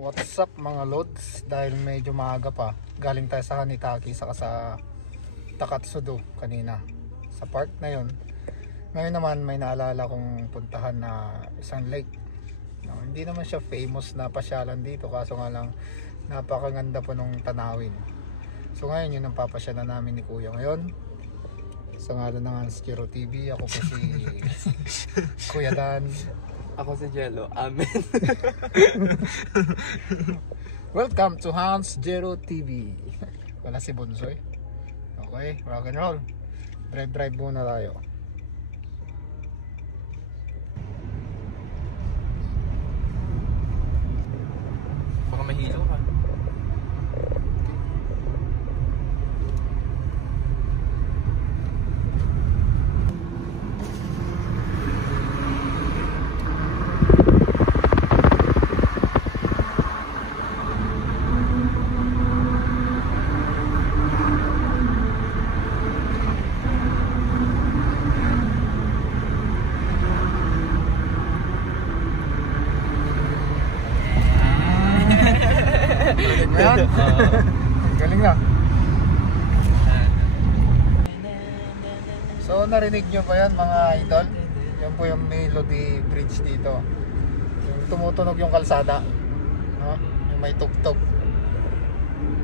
What's up mga lods? Dahil medyo maaga pa, galing tayo sa Hanitaki saka sa Takatsudo kanina sa park na yon. Ngayon naman may naalala kong puntahan na isang lake. No, hindi naman siya famous na pasyalan dito, kaso nga lang napakaganda po nung tanawin. So ngayon yun ang papasyalan namin ni Kuya ngayon. Sa ngalan ng Hans Jero TV, ako po si Kuya Dan. Ako si Jello. Amen. Welcome to Hans Jero TV. Wala si Bonsoy. Okay, rock and roll. Drive muna tayo. Baka mahilo ka. Ayan. Galing na. So narinig nyo ba yan mga idol? Yan po yung Melody Bridge dito. Yung tumutunog yung kalsada, no? Yung may tugtog.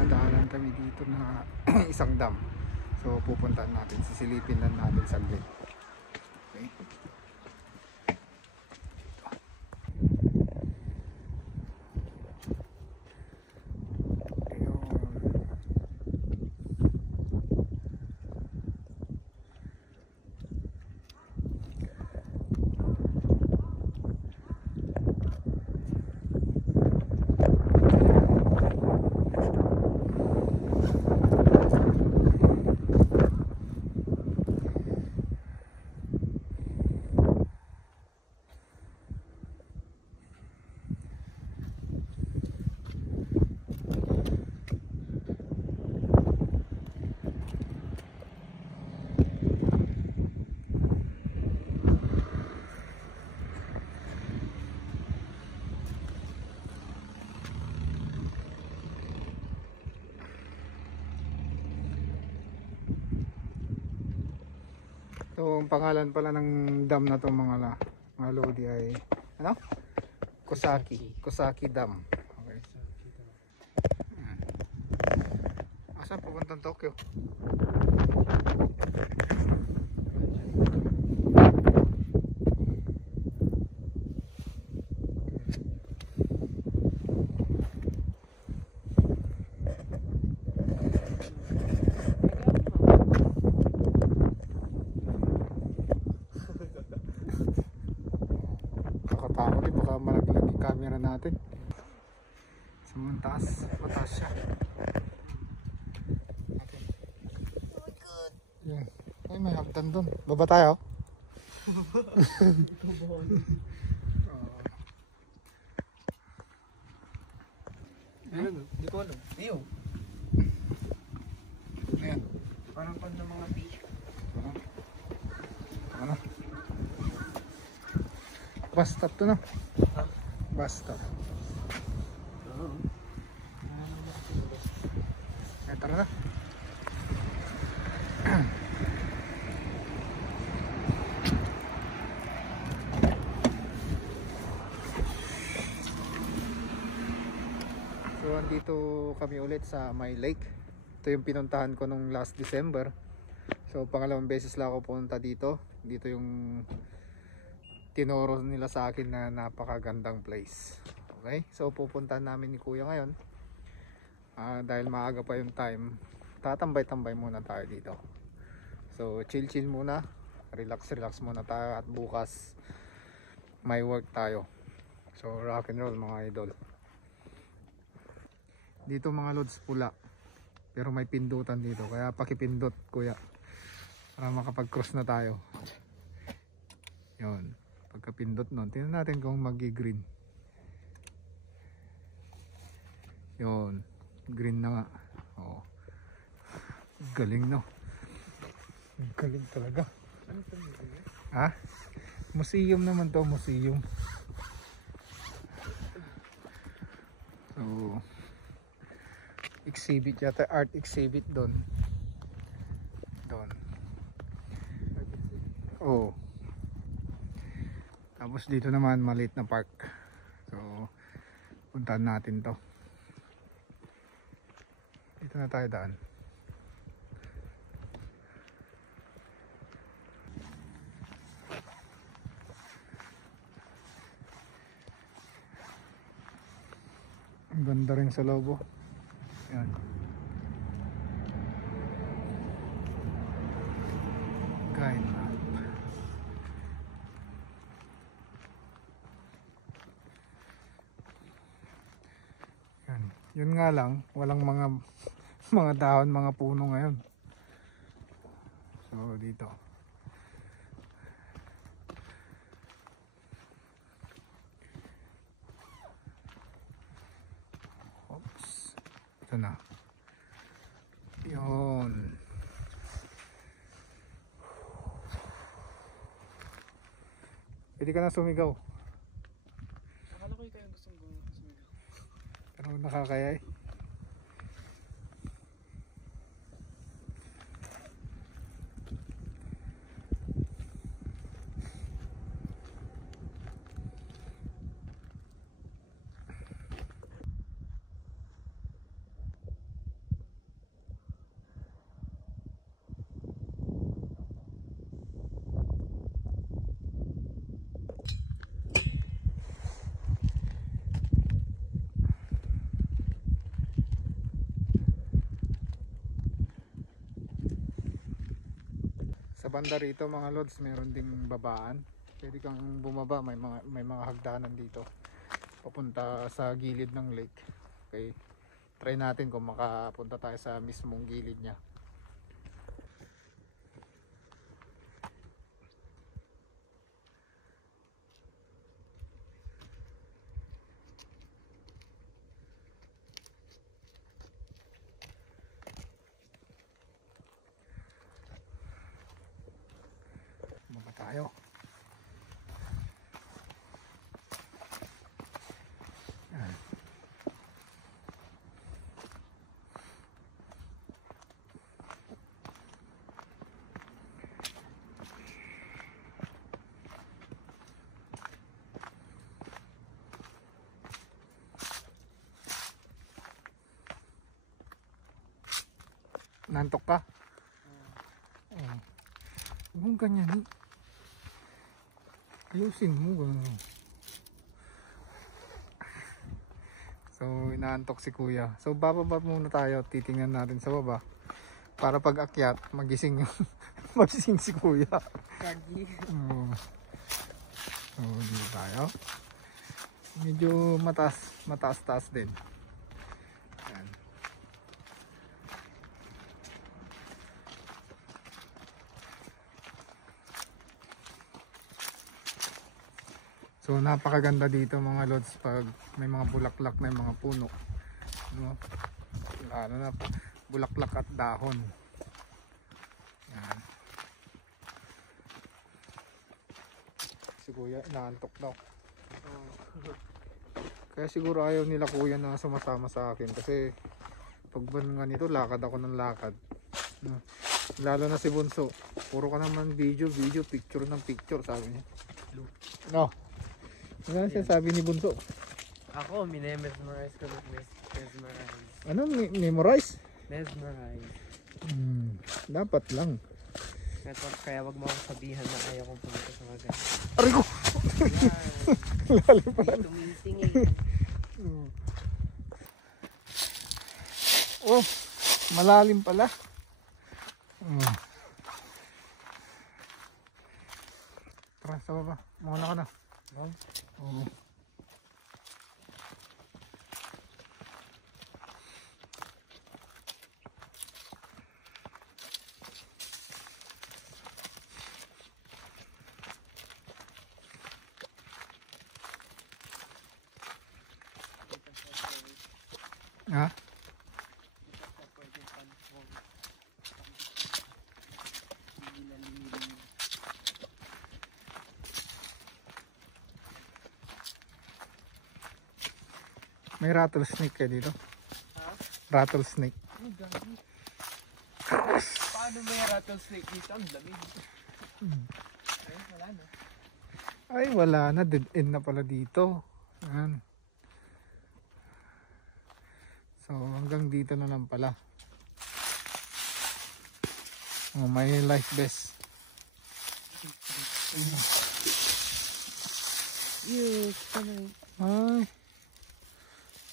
Nadaanan kami dito na isang dam. So pupuntahan natin, sisilipin lang natin saglit. Okay. So ang pangalan pala ng dam na to mga lodi ay ano? Kosaki Dam. Okay. Asa pupuntang Tokyo? Nakatakot din, baka malaglag yung camera natin. Sa mataas siya. Okay. Yan. Ay, may hagdan doon. Baba tayo. Hindi ko alam. Ayaw. Ayan. Parang pan ng mga fish. Ano? Bus stop to na. Ha? Bus stop. Oo. Ay, tara na. So andito kami ulit sa my lake. Ito yung pinuntahan ko nung last December. So pangalawang beses lang ako pumunta dito. Dito yung tinuro nila sa akin na napakagandang place. Okay, so pupuntahan namin ni Kuya ngayon. Dahil maaga pa yung time, tatambay-tambay muna tayo dito. So chill muna, relax muna tayo, at bukas may work tayo. So rock and roll mga idol. Dito mga lods pula, pero may pindutan dito, kaya pakipindot Kuya para makapag-cross na tayo. Yun, pagkapindot nun, tingnan natin kung magi-green. Yun, green na nga. Oo. Galing no. Galing talaga. Ha? Museum naman to, museum. So, exhibit yata, art exhibit doon. Doon. Oh. Tapos dito naman maliit na park. So, puntahan natin to. Dito na tayo daan. Ang ganda rin sa loob, oh. Yan. Guide map. Yan. Yun nga lang, walang mga mga dahon, mga puno ngayon. So dito. Oops. Ito na. Yun. Pwede ka na sumigaw. Akala ko ikaw yung gustong sumigaw. Pero nakakaya eh. Sa banda rito mga lods, meron ding babaan. Pwede kang bumaba, may mga hagdanan dito papunta sa gilid ng lake. Okay. Try natin kung makapunta tayo sa mismong gilid niya. Baba tayo. Yan. Nantok ka? Oo. Huwag mong ganyan eh. Ayusin mo ganun. So inaantok si kuya. So bababa muna tayo. Titingnan natin sa baba. Para pag akyat magising magising si kuya. Kagi. So dito tayo. Medyo mataas din. Yan. So napakaganda dito mga lods pag may mga bulaklak na mga puno, no? Lalo na bulaklak at dahon. Yan. Si kuya inaantok daw. Kaya siguro ayaw nila kuya na sumasama sa akin kasi pag ganito lakad ako ng lakad, no? Lalo na si Bunso, puro ka naman video, picture ng picture, sabi niya. No. Ano siya sabi ni Bunso? Ako, minemesmerize ko with mesmerize. Ano? Memorize? Mesmerize. Dapat lang. Kaya wag mo akong sabihan na ayaw kong pumunta sa mga ganyan. Aray ko! Lalim pala. Tumiting eh. Oh, malalim pala. Tara, sa baba. Muna ka na. Oo. Ha? May rattlesnake kayo dito. Ha? Rattlesnake. Oh, gagi. Paano may rattlesnake dito? Ang lamig. Ay, wala na. Ay, wala na. Dead end na pala dito. Ayan. So, hanggang dito na lang pala. Oh, may life vest. Yes, kanay. Ay.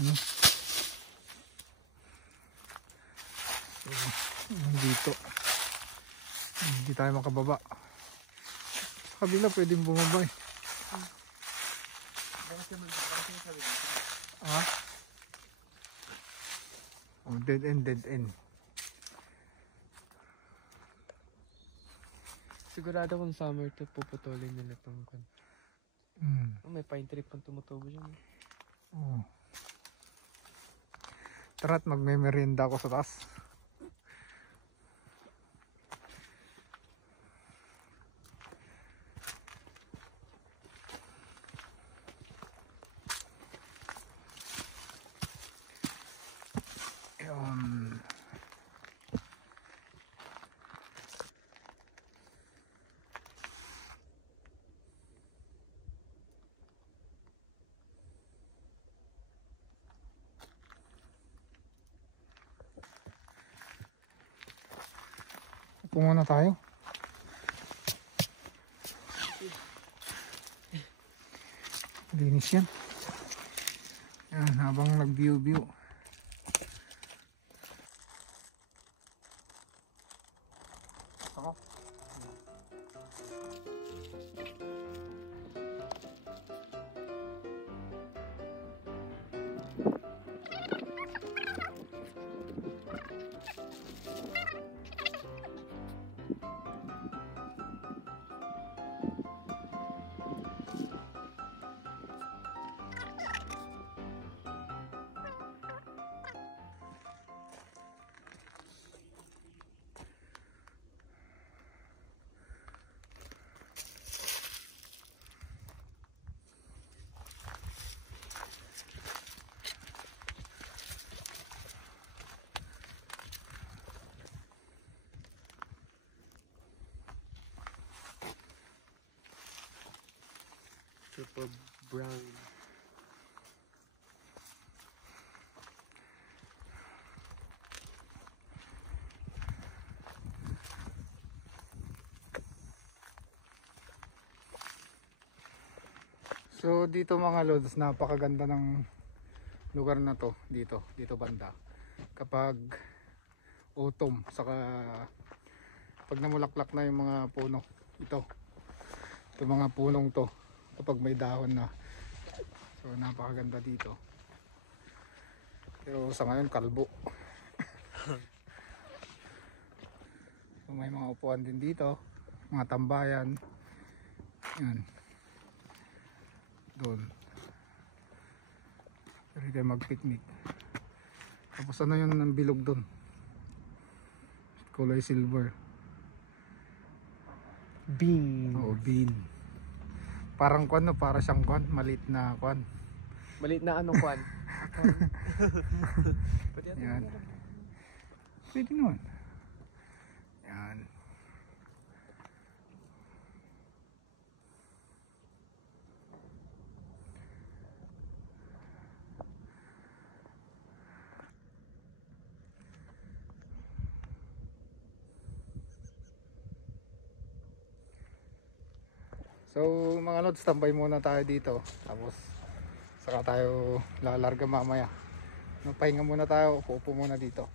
Ano? So, dito. Hindi tayo makababa. Sa kabila pwedeng bumaba eh. Ah? Oh, dead end, dead end. Sigurado kung summer to puputulin nila itong kan. Oh, may pine tree pang tumutubo dyan. Oh. Tara't magme-merienda ako sa taas. Yun. Upo muna tayo. Linis yan. Yan, habang nag-view-view. Ako. Super brown. So dito mga lods, napakaganda ng lugar na to dito banda. Kapag autumn, saka pag namulaklak na yung mga puno, ito mga punong to, kapag may dahon na. So napakaganda dito. Pero sa ngayon kalbo. So may mga upuan din dito, mga tambayan. Yan. Doon. Pwede kayo mag-picnic. Tapos ano yun ang bilog doon? Kulay silver. Bean. Oo, bean. Parang kwan, no? Para siyang kwan, maliit na kwan. Maliit na anong kwan? Yan. Pwede naman. Yan. So mga lods, tambay muna tayo dito. Tapos saka tayo lalarga mamaya. Pahinga muna tayo, upo muna dito.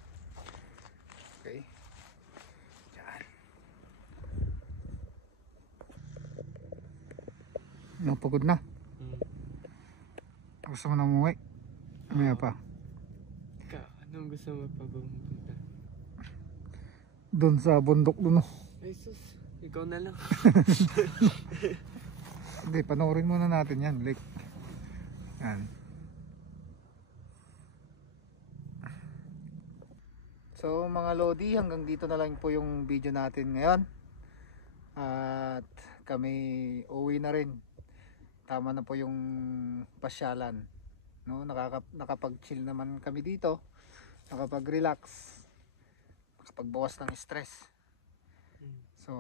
Okay. Yan. Napagod na. Gusto mo na umuwi? Mamaya pa. Anong gusto mo pa pumunta? Doon sa bundok doon. Ay sus, ikaw na lang. Hindi, panoorin muna natin yan, lake. Yan. So mga lodi, hanggang dito na lang po yung video natin ngayon. At kami uwi na rin. Tama na po yung pasyalan. no? Nakapag-chill naman kami dito, nakapag-relax, nakapagbawas ng stress. So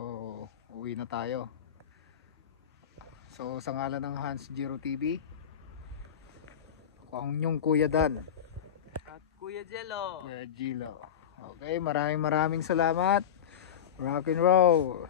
uwi na tayo. So sa ngalan ng Hans Giro TV, ako ang inyong Kuya Dan At Kuya Jello. Kuya Gilo. Okay, maraming salamat. Rock and roll.